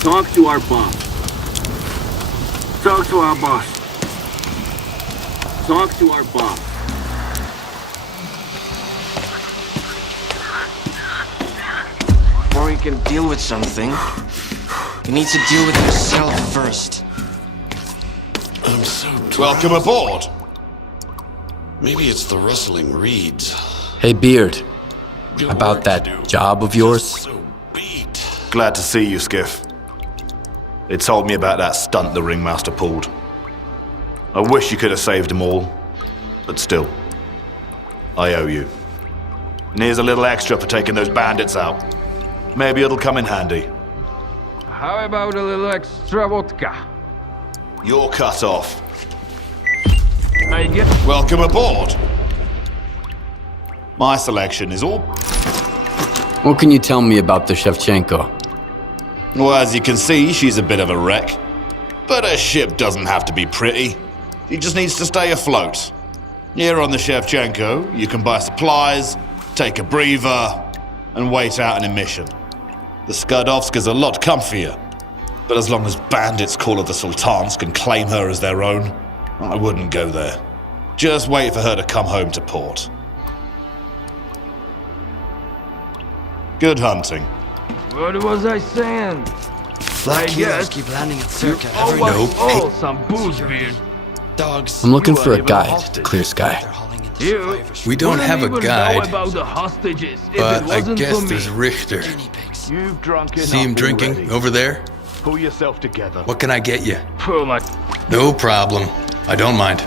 Talk to our boss. Talk to our boss. Talk to our boss. Before you can deal with something, you need to deal with yourself first. I'm so tired. Welcome aboard. Maybe it's the rustling reeds. Hey, Beard. Good About work that to do. job of yours? So beat. Glad to see you, Skiff. It told me about that stunt the ringmaster pulled. I wish you could have saved them all, but still, I owe you. And here's a little extra for taking those bandits out. Maybe it'll come in handy. How about a little extra vodka? You're cut off. I get... Welcome aboard. My selection is all... What can you tell me about the Shevchenko? Well, as you can see, she's a bit of a wreck. But her ship doesn't have to be pretty. She just needs to stay afloat. Here on the Shevchenko, you can buy supplies, take a breather, and wait out an emission. The Skardovska's a lot comfier. But as long as bandits call her the Sultansk and claim her as their own, I wouldn't go there. Just wait for her to come home to port. Good hunting. What was I saying? Black I heroes guess keep landing at Cerca Oh, every what? night. Oh, some booze beer. Dogs. I'm looking You for are a even guide to hostage. Clear Sky. They're hauling into You survivors. We don't wouldn't have a even guide, know about the hostages if but it I wasn't guess for there's me. Richter. Guinea pigs. You've drunk enough See him drinking already. over there? Pull yourself together. What can I get you? Oh my... No problem. I don't mind.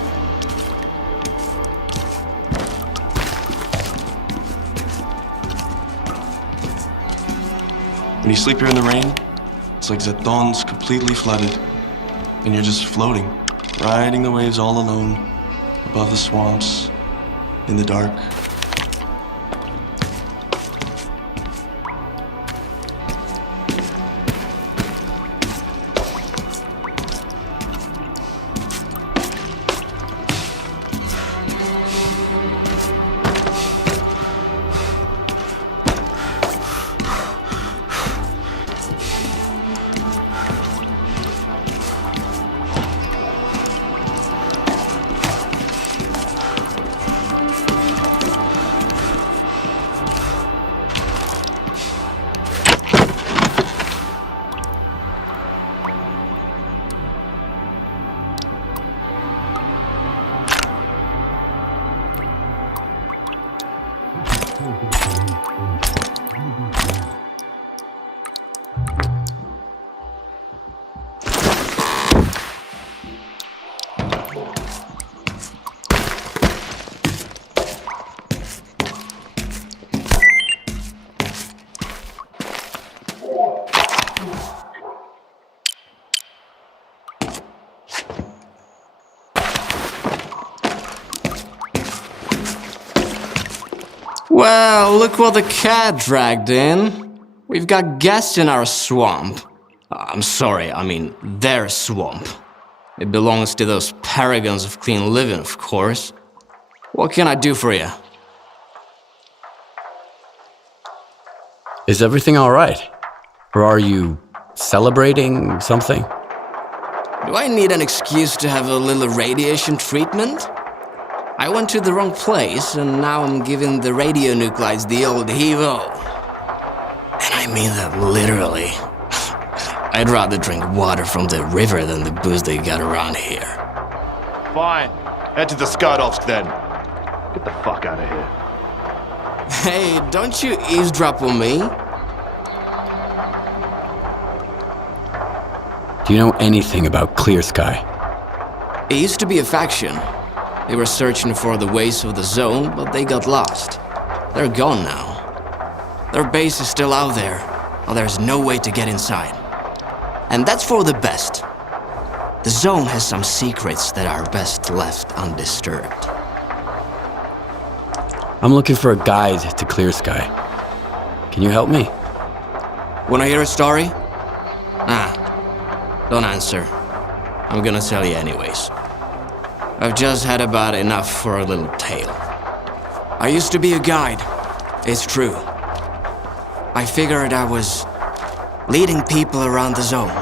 When you sleep here in the rain, it's like the dawn's completely flooded, and you're just floating, riding the waves all alone, above the swamps, in the dark. Well, look what the cat dragged in. We've got guests in our swamp. I'm sorry, I mean their swamp. It belongs to those paragons of clean living, of course. What can I do for you? Is everything all right? Or are you celebrating something? Do I need an excuse to have a little radiation treatment? I went to the wrong place, and now I'm giving the radionuclides the old heave-o. And I mean that literally. I'd rather drink water from the river than the booze they got around here. Fine. Head to the Skardovsk then. Get the fuck out of here. Hey, don't you eavesdrop on me? Do you know anything about Clear Sky? It used to be a faction. They were searching for the ways of the zone, but they got lost. They're gone now. Their base is still out there, but there's no way to get inside. And that's for the best. The zone has some secrets that are best left undisturbed. I'm looking for a guide to Clear Sky. Can you help me? Wanna hear a story? Don't answer. I'm gonna tell you anyways. I've just had about enough for a little tale. I used to be a guide. It's true. I figured I was leading people around the zone.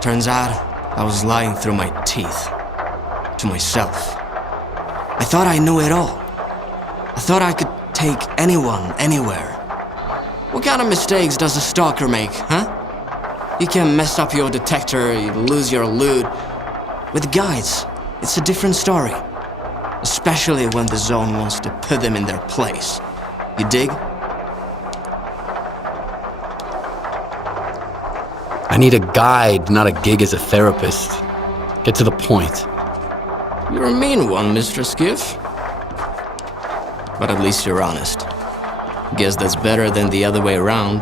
Turns out I was lying through my teeth to myself. I thought I knew it all. I thought I could take anyone, anywhere. What kind of mistakes does a stalker make, huh? You can mess up your detector, you lose your loot. With guides, it's a different story. Especially when the zone wants to put them in their place. You dig? I need a guide, not a gig as a therapist. Get to the point. You're a mean one, Mr. Skiff. But at least you're honest. Guess that's better than the other way around.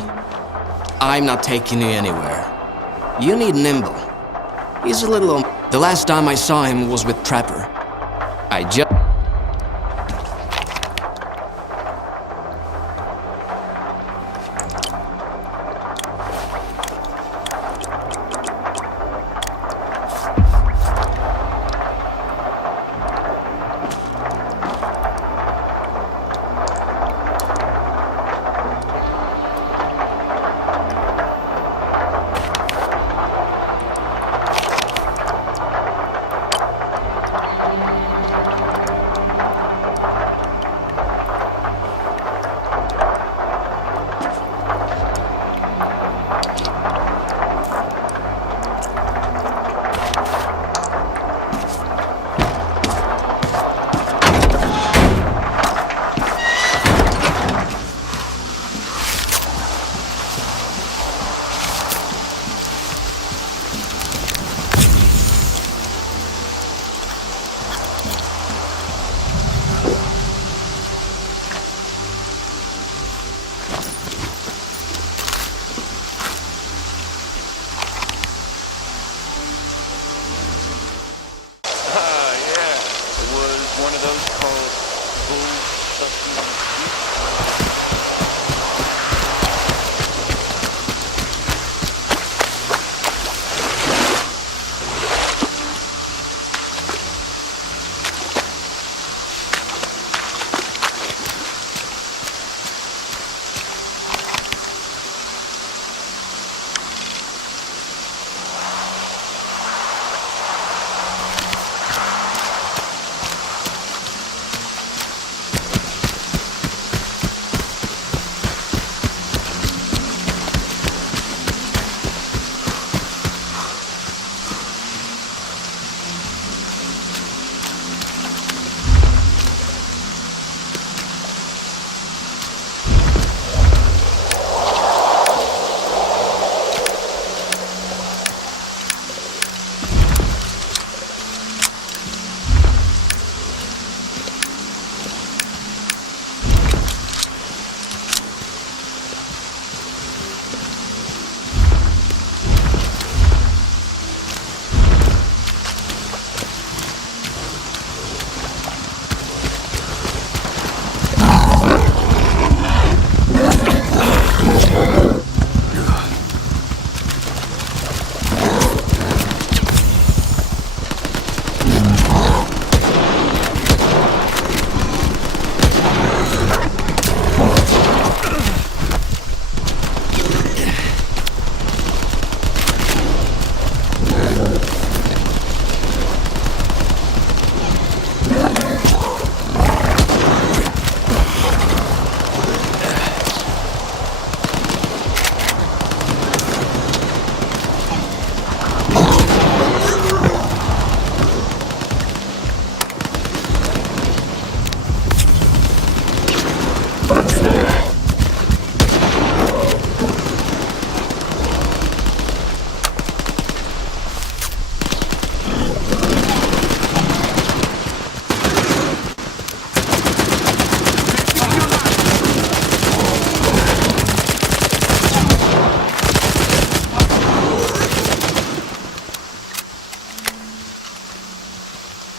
I'm not taking you anywhere. You need Nimble. He's a little... The last time I saw him was with Trapper. I just...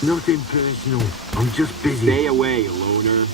Nothing personal. I'm just busy. Stay away, loner.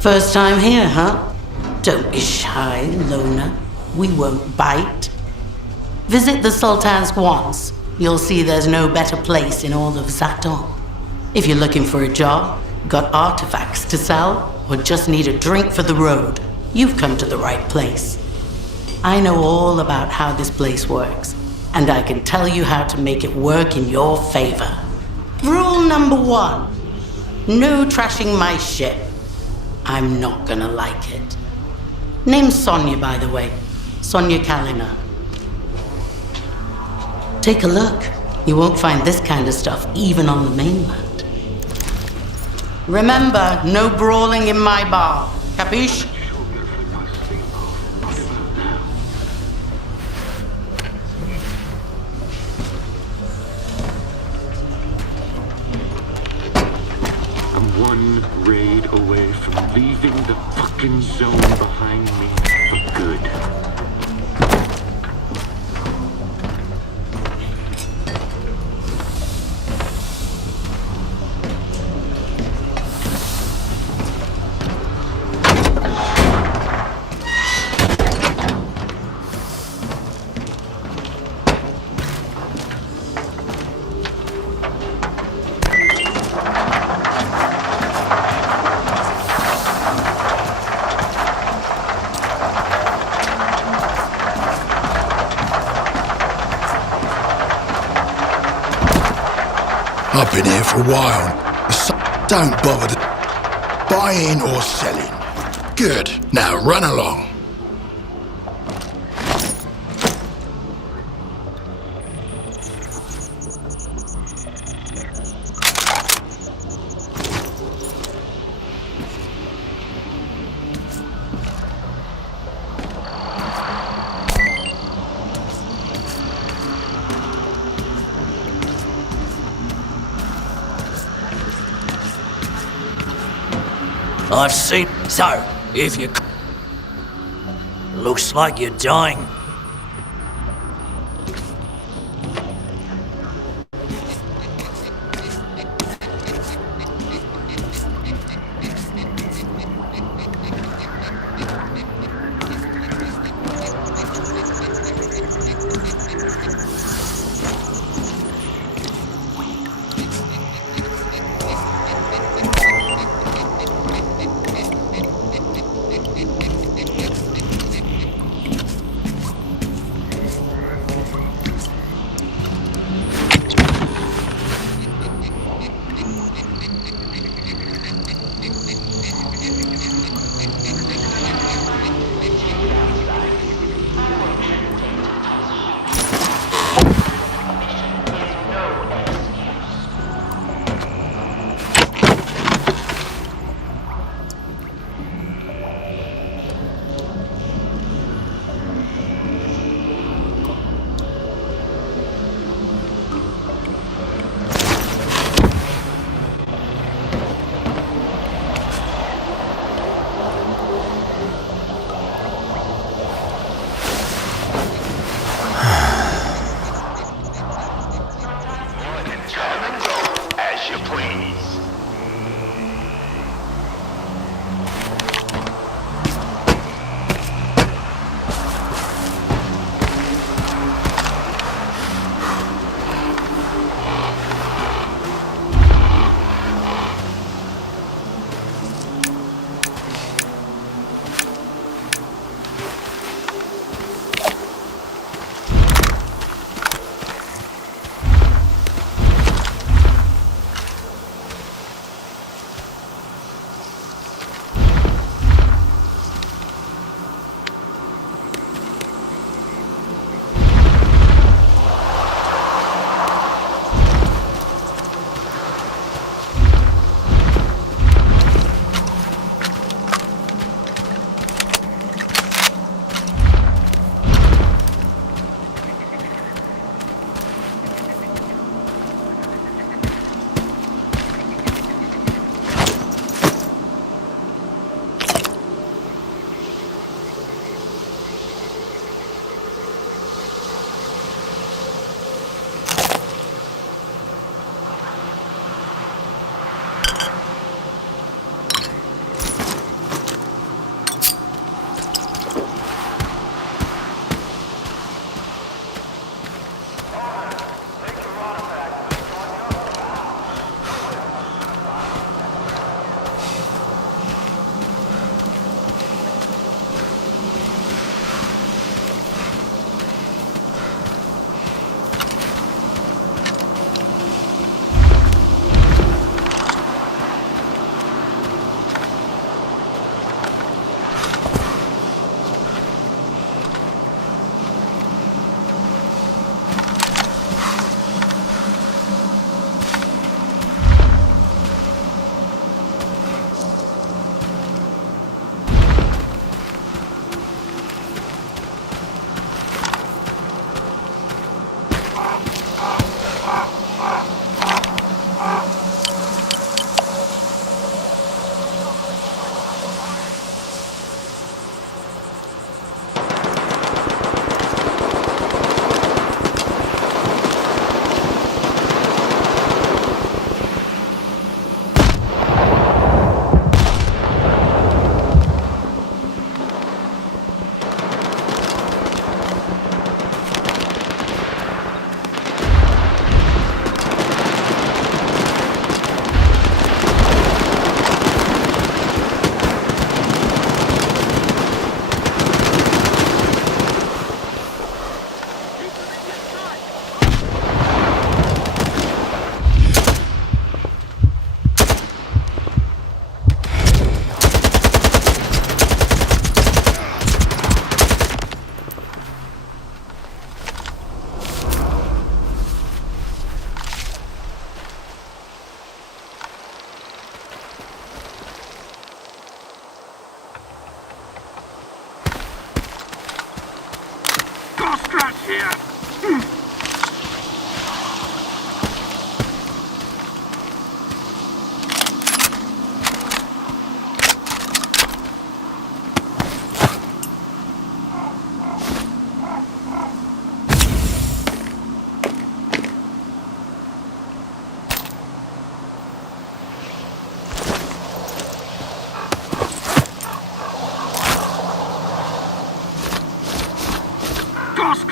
First time here, huh? Don't be shy, loner. We won't bite. Visit the Sultan's once. You'll see there's no better place in all of Zaton. If you're looking for a job, got artifacts to sell, or just need a drink for the road, you've come to the right place. I know all about how this place works, and I can tell you how to make it work in your favor. Rule number 1, no trashing my ship. I'm not gonna like it. Name's Sonia, by the way. Sonia Kalina. Take a look. You won't find this kind of stuff even on the mainland. Remember, no brawling in my bar. Capiche? I'm one raid away from leaving the fucking zone behind me for good. I've been here for a while. So don't bother buying or selling. Good. Now run along. I've seen. So, if you. Looks like you're dying.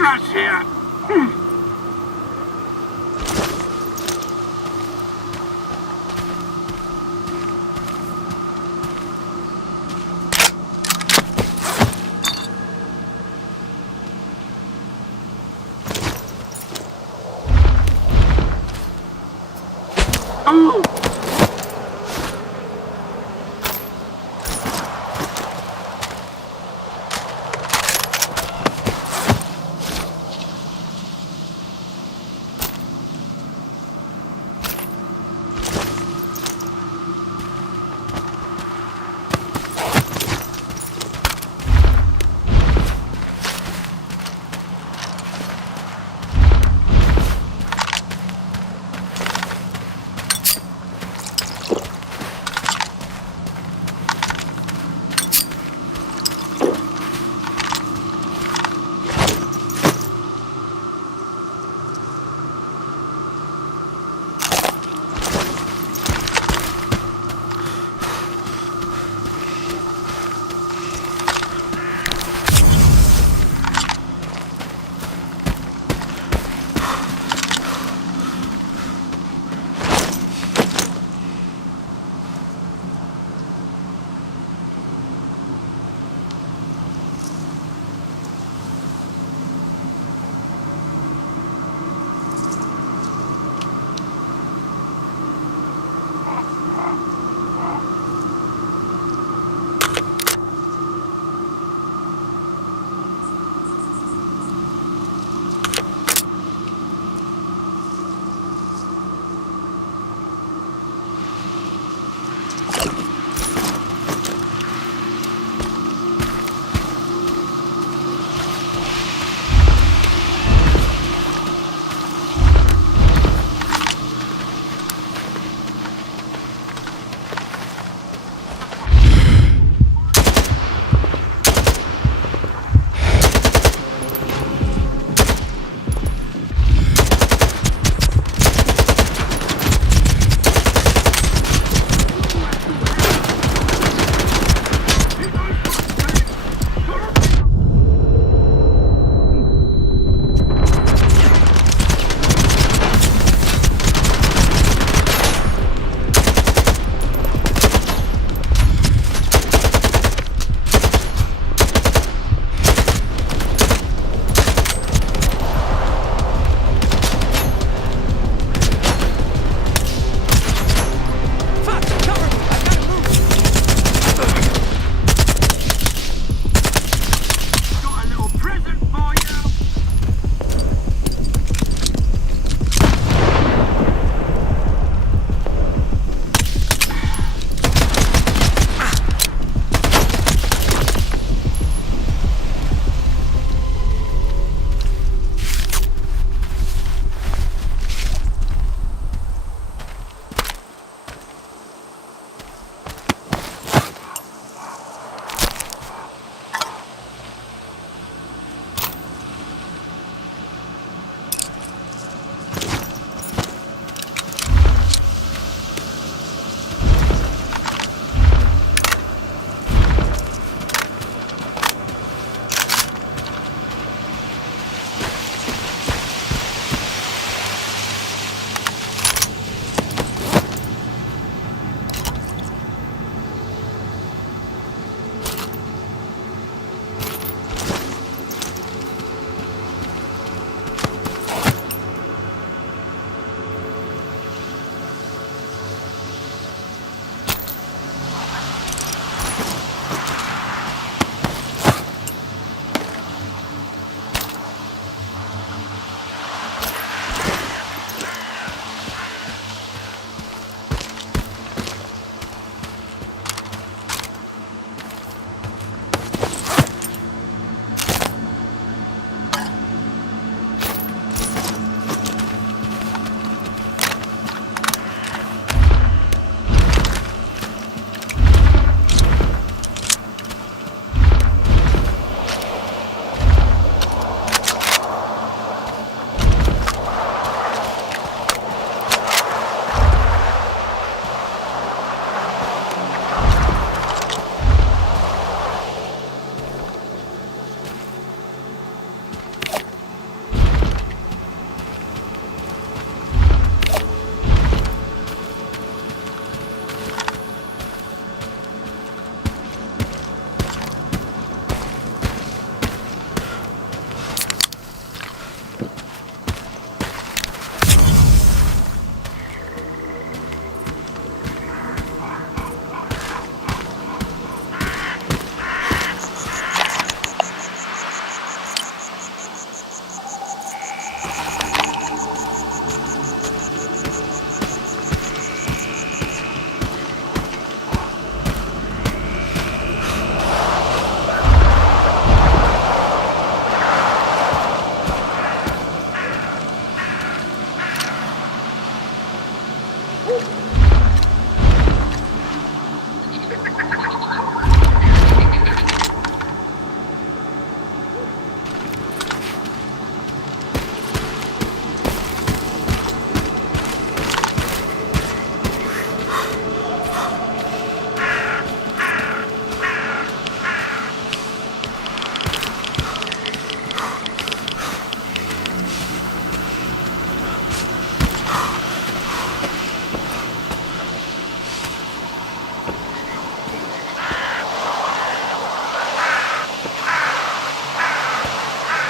got here?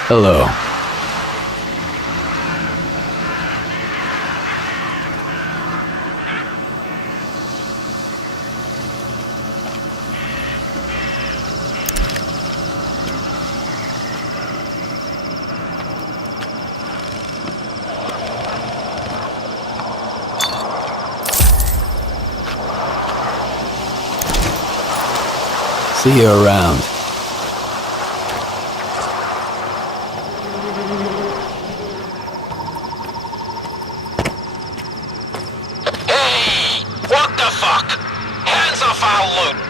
Hello. See you around. Hey! What the fuck? Hands off our loot!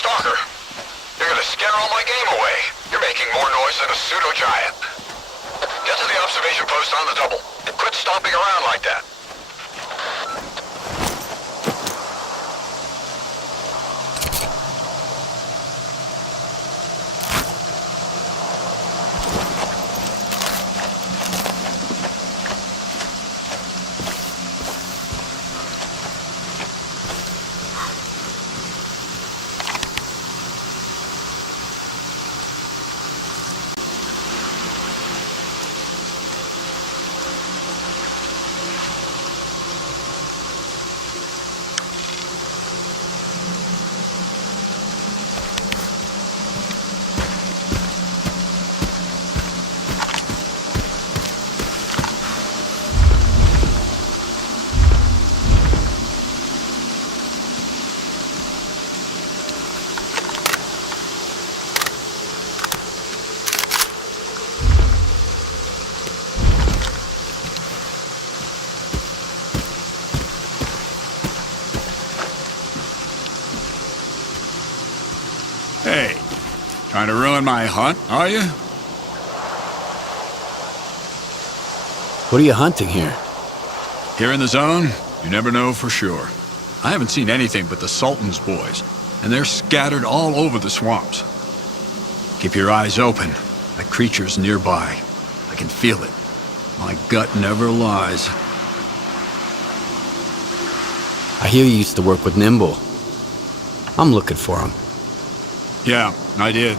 Stalker, you're gonna scare all my game away. You're making more noise than a pseudo-giant. Get to the observation post on the double. Quit stomping around like that. Hey, trying to ruin my hunt, are you? What are you hunting here? Here in the zone, you never know for sure. I haven't seen anything but the Sultan's boys, and they're scattered all over the swamps. Keep your eyes open. That creature's nearby. I can feel it. My gut never lies. I hear you used to work with Nimble. I'm looking for him. Yeah, I did.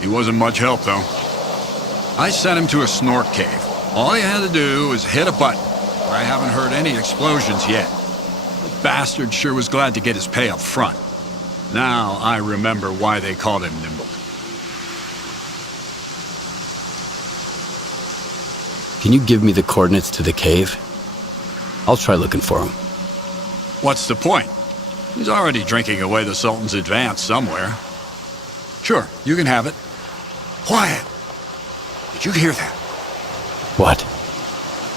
He wasn't much help, though. I sent him to a snork cave. All he had to do was hit a button. I haven't heard any explosions yet. The bastard sure was glad to get his pay up front. Now I remember why they called him Nimble. Can you give me the coordinates to the cave? I'll try looking for him. What's the point? He's already drinking away the Sultan's advance somewhere. Sure, you can have it. Quiet! Did you hear that? What?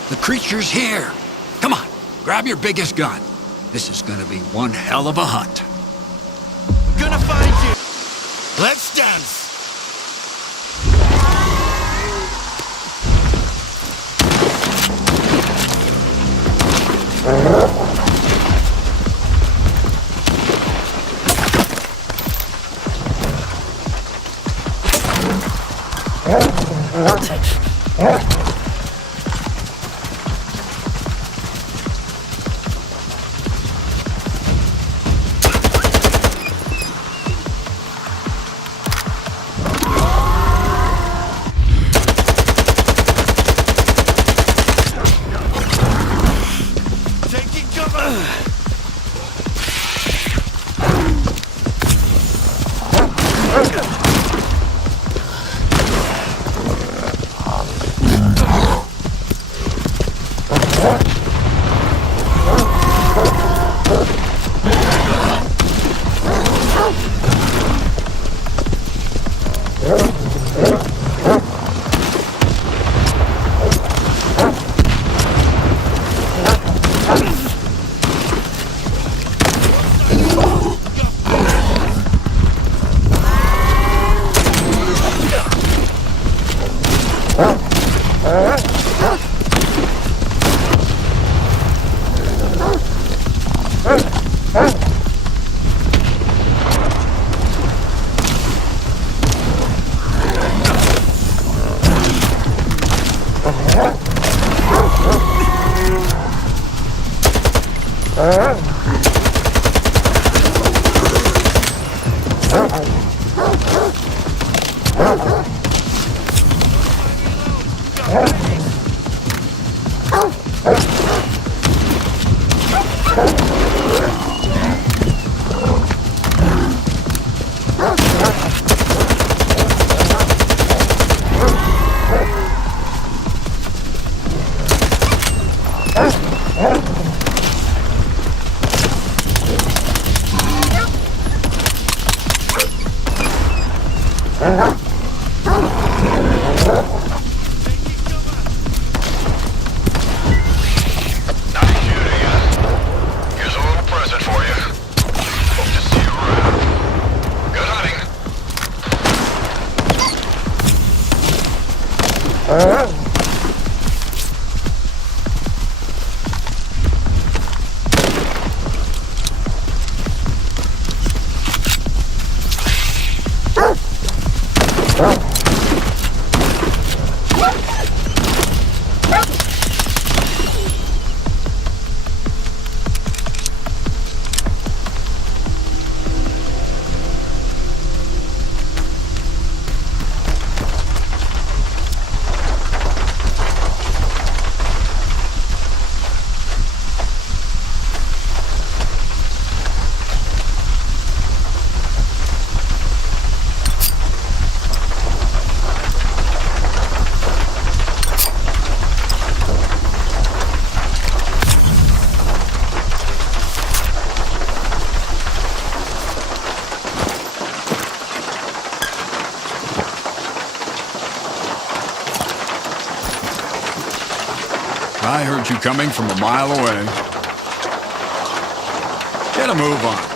The creature's here! Come on, grab your biggest gun. This is gonna be one hell of a hunt. I'm gonna find you! Let's dance! Here's a little present for you. Hope to see you around. Good hunting. I heard you coming from a mile away. Get a move on.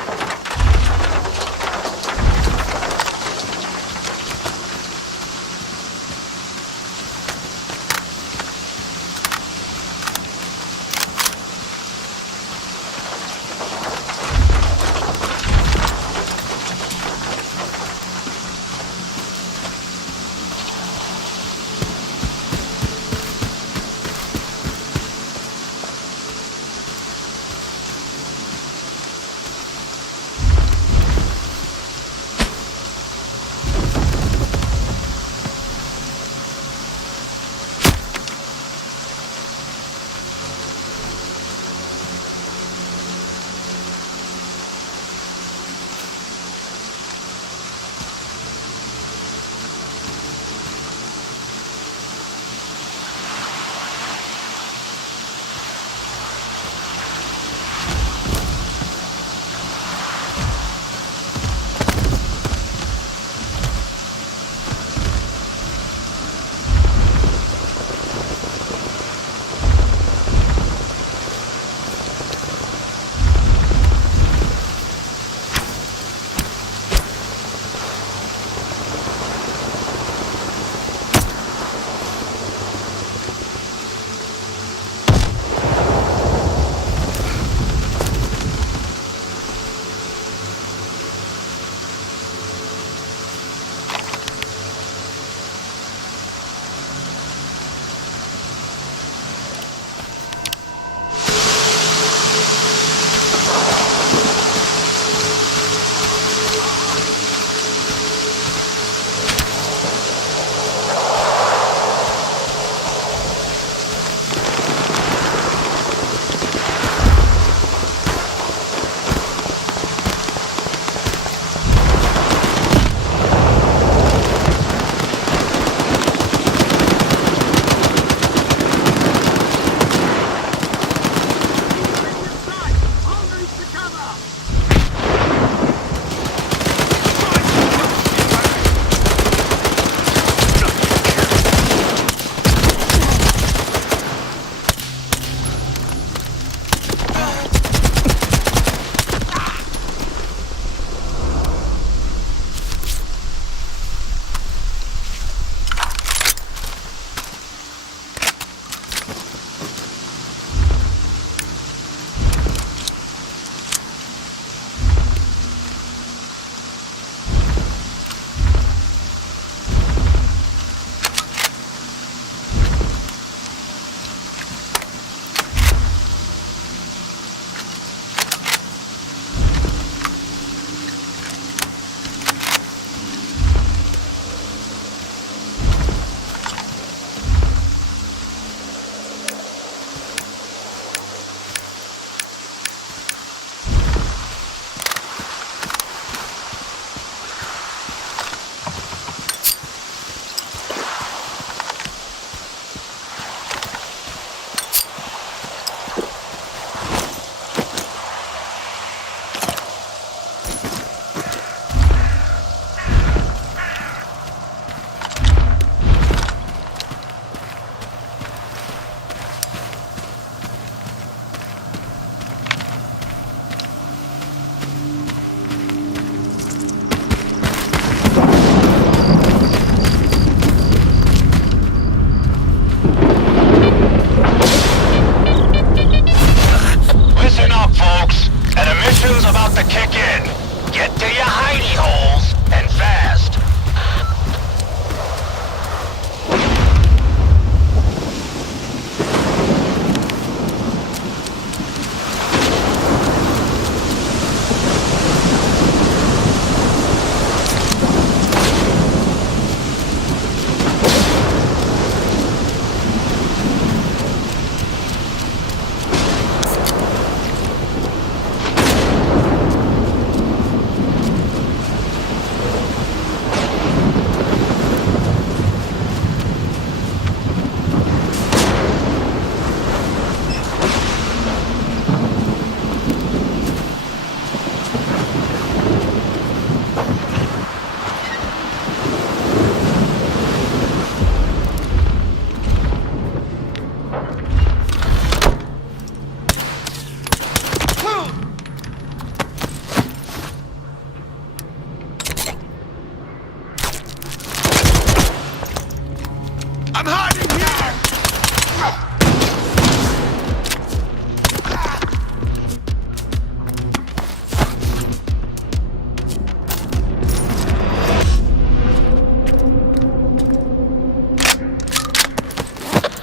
I'm hiding here!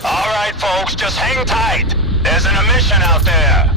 All right, folks, just hang tight. There's an emission out there.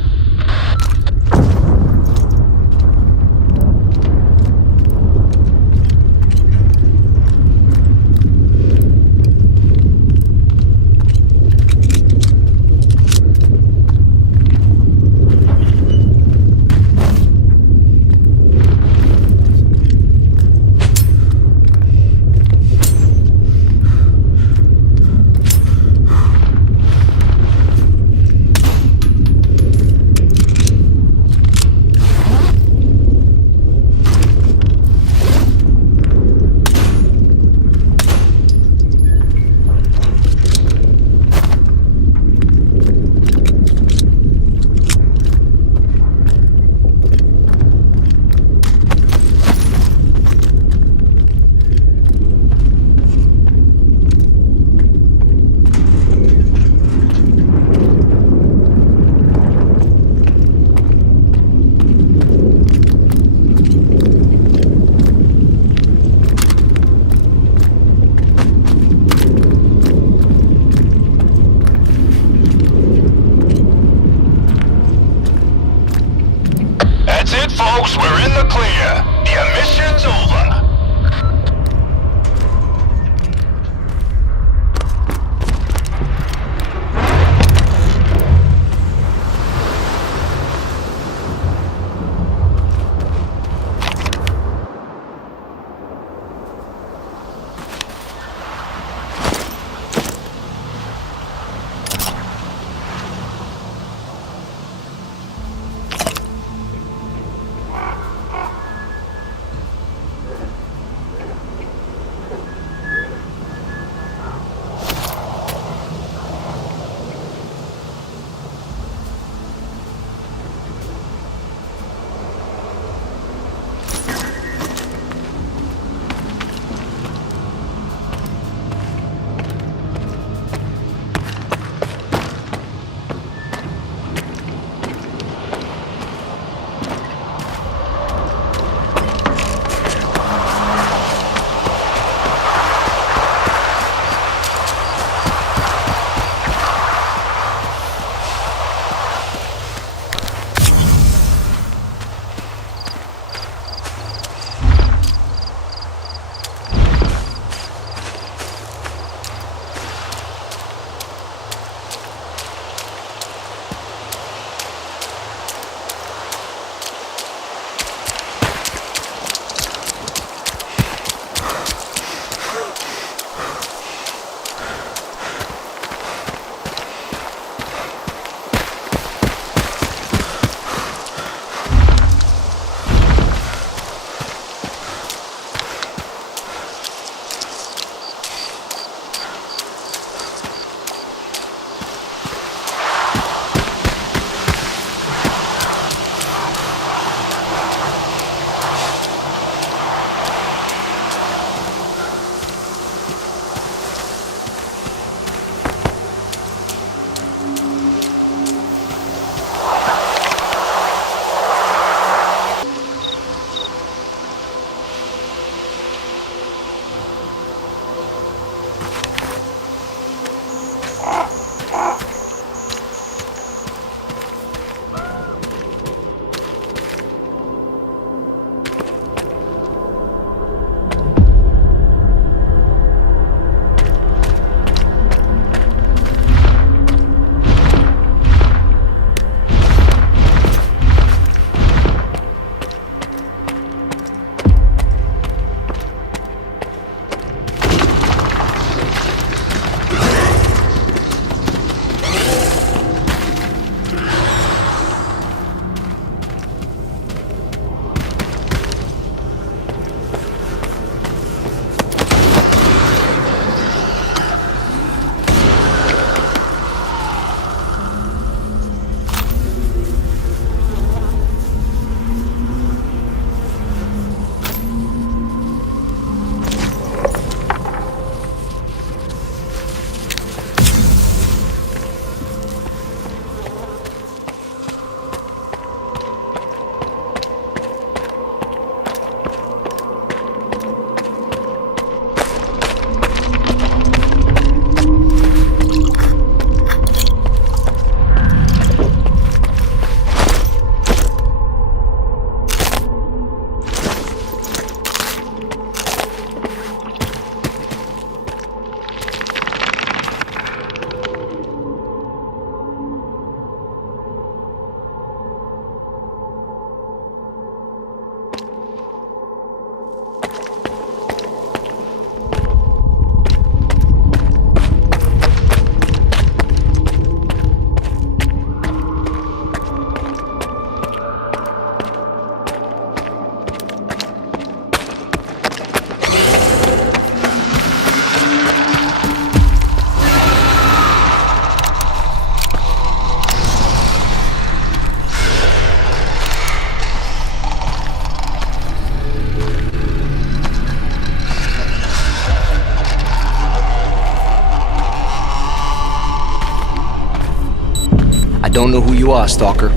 I don't know who you are, Stalker,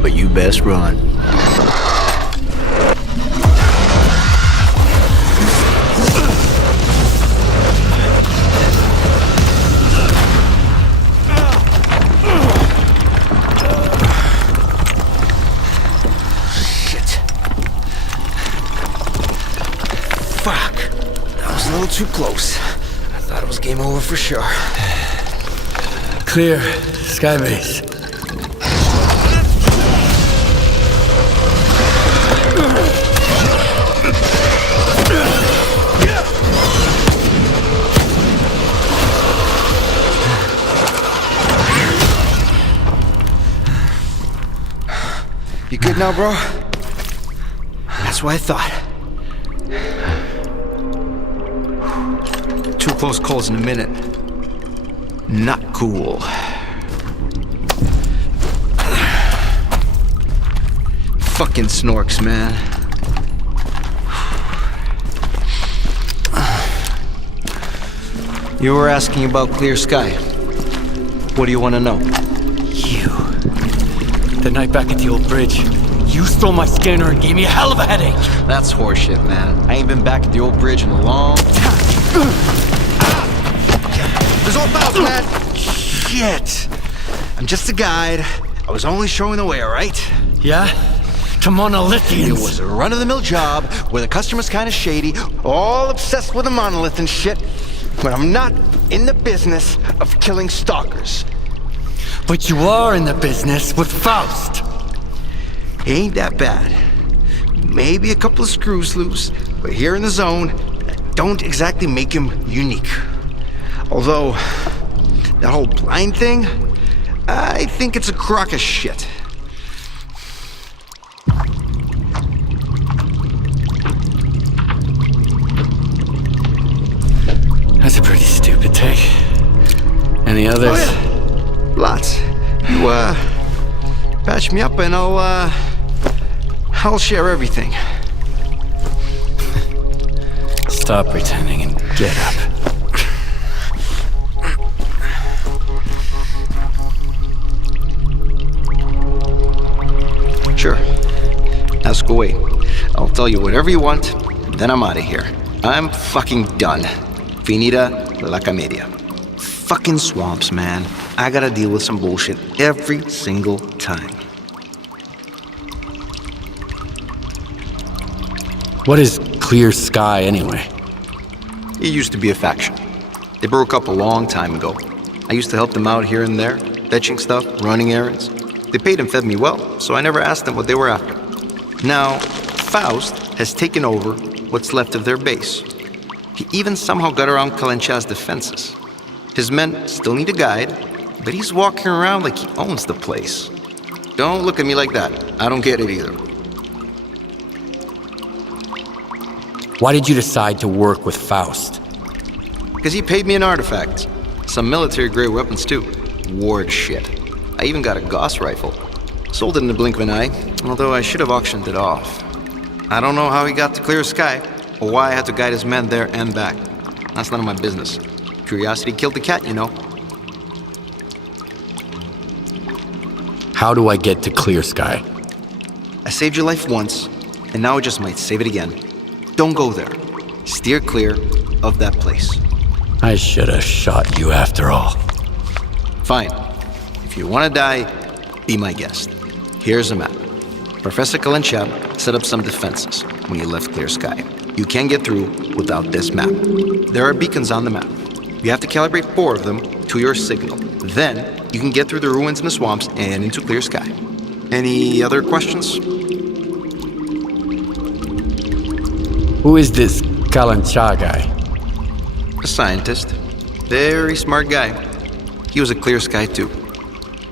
but you best run. Too close. I thought it was game over for sure. Clear. Skybase. You good now, bro? That's what I thought. Two close calls in a minute. Not cool. Fucking snorks, man. You were asking about clear sky. What do you want to know? You. The night back at the old bridge, you stole my scanner and gave me a hell of a headache. That's horseshit, man. I ain't been back at the old bridge in a long time. There's all fouls, man! Shit! I'm just a guide. I was only showing the way, alright? Yeah? Come on, Lithians. It was a run-of-the-mill job where the customer's kind of shady, all obsessed with a monolith and shit. But I'm not in the business of killing stalkers. But you are in the business with Faust. He ain't that bad. Maybe a couple of screws loose, but here in the zone, don't exactly make him unique. Although, that whole blind thing, I think it's a crock of shit. That's a pretty stupid take. Any others? Oh, yeah. Lots. You, patch me up and I'll share everything. Stop pretending and get up. Sure. Ask away. I'll tell you whatever you want, then I'm out of here. I'm fucking done. Finita la comedia. Fucking swamps, man. I gotta deal with some bullshit every single time. What is clear sky anyway? It used to be a faction. They broke up a long time ago. I used to help them out here and there, fetching stuff, running errands. They paid and fed me well, so I never asked them what they were after. Now, Faust has taken over what's left of their base. He even somehow got around Kalencha's defenses. His men still need a guide, but he's walking around like he owns the place. Don't look at me like that. I don't get it either. Why did you decide to work with Faust? Because he paid me an artifact. Some military-grade weapons, too. Ward shit. I even got a Gauss rifle. Sold it in the blink of an eye, although I should have auctioned it off. I don't know how he got to clear sky, or why I had to guide his men there and back. That's none of my business. Curiosity killed the cat, you know. How do I get to clear sky? I saved your life once, and now I just might save it again. Don't go there. Steer clear of that place. I should have shot you after all. Fine. If you want to die, be my guest. Here's a map. Professor Kalencha set up some defenses when you left clear sky. You can't get through without this map. There are beacons on the map. You have to calibrate 4 of them to your signal. Then, you can get through the ruins in the swamps and into clear sky. Any other questions? Who is this Kalencha guy? A scientist. Very smart guy. He was a clear sky too.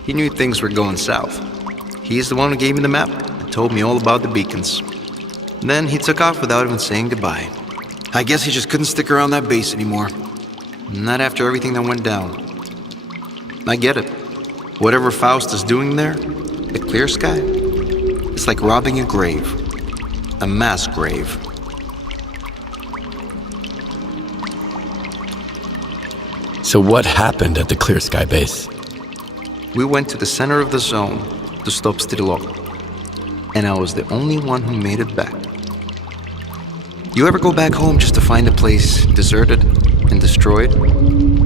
He knew things were going south. He's the one who gave me the map and told me all about the beacons. Then he took off without even saying goodbye. I guess he just couldn't stick around that base anymore. Not after everything that went down. I get it. Whatever Faust is doing there, the clear sky, it's like robbing a grave. A mass grave. So what happened at the clear sky base? We went to the center of the zone to stop Stillo, and I was the only one who made it back. You ever go back home just to find a place deserted and destroyed?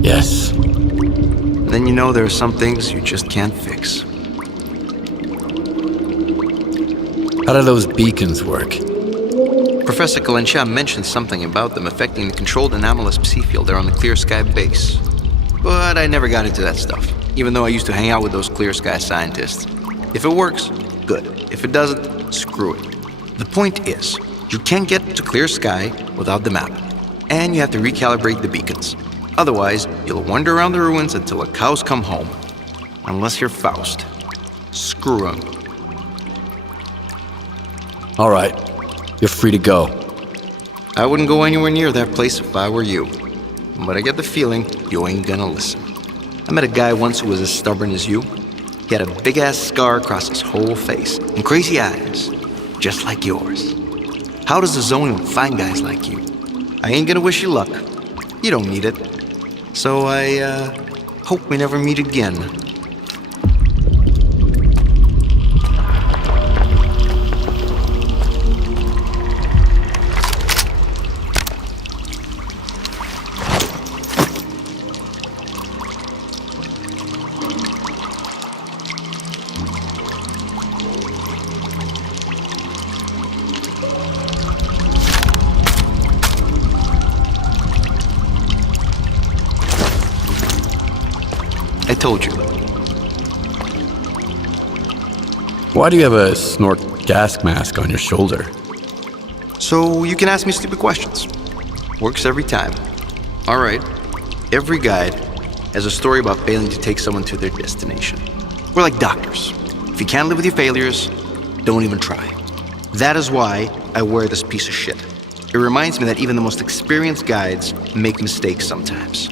Yes. Then you know there are some things you just can't fix. How do those beacons work? Professor Comincia mentioned something about them affecting the controlled anomalous psi field there on the Clear Sky base. But I never got into that stuff, even though I used to hang out with those Clear Sky scientists. If it works, good. If it doesn't, screw it. The point is, you can't get to Clear Sky without the map, and you have to recalibrate the beacons. Otherwise, you'll wander around the ruins until the cows come home. Unless you're Faust. Screw 'em. All right, you're free to go. I wouldn't go anywhere near that place if I were you. But I get the feeling you ain't gonna listen. I met a guy once who was as stubborn as you. He had a big-ass scar across his whole face and crazy eyes, just like yours. How does the zone even find guys like you? I ain't gonna wish you luck. You don't need it. So I, hope we never meet again. I told you. Why do you have a snort gas mask on your shoulder? So you can ask me stupid questions. Works every time. All right. Every guide has a story about failing to take someone to their destination. We're like doctors. If you can't live with your failures, don't even try. That is why I wear this piece of shit. It reminds me that even the most experienced guides make mistakes sometimes.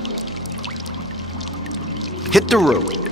Hit the road.